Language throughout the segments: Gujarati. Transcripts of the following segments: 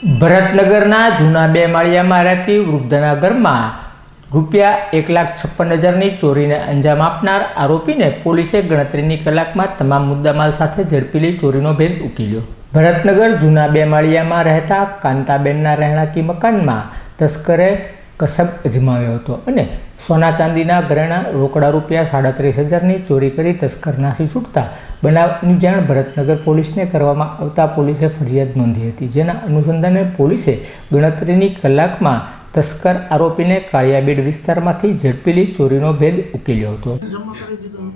ભરતનગરના જૂના બે માળિયામાં રહેતી વૃદ્ધના ઘરમાં રૂપિયા એક લાખ છપ્પન હજારની ચોરીને અંજામ આપનાર આરોપીને પોલીસે ગણતરીની કલાકમાં તમામ મુદ્દામાલ સાથે ઝડપી ચોરીનો ભેદ ઉકેલ્યો. ભરતનગર જૂના બે માળિયામાં રહેતા કાંતાબેનના રહેણાંકી મકાનમાં તસ્કરે કસબ અજમાવ્યો હતો અને સોના ચાંદીના ઘરેણા રોકડા રૂપિયા સાડત્રીસ હજારની ચોરી કરી તસ્કર નાસી છૂટતા. બનાવની જાણ ભરતનગર પોલીસને કરવામાં આવતા પોલીસે ફરિયાદ નોંધી હતી જેના અનુસંધાને પોલીસે ગણતરીની કલાકમાં તસ્કર આરોપીને કાળિયાબીડ વિસ્તારમાંથી ઝડપેલી ચોરીનો ભેદ ઉકેલ્યો હતો. જમા કરી દીધું મેં.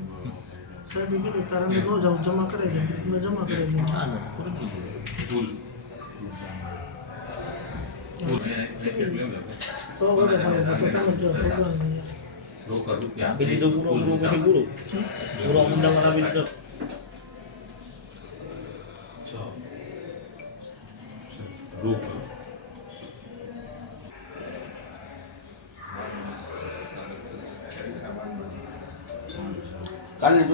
સાહેબે કીધું તારા અંદર ન જાઉં જમા કરાવી દે મેં જમા કરી દીધું આપી દીધો પૂરો પૂરો પછી પૂરો પૂરો મુદ્દામાં આપી દીધો કાલની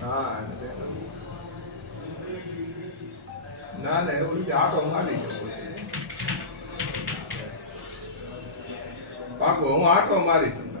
ના દરની દરની ના ના એવું રીતે આટો મારી શકું છું Água, uma água, Marisa.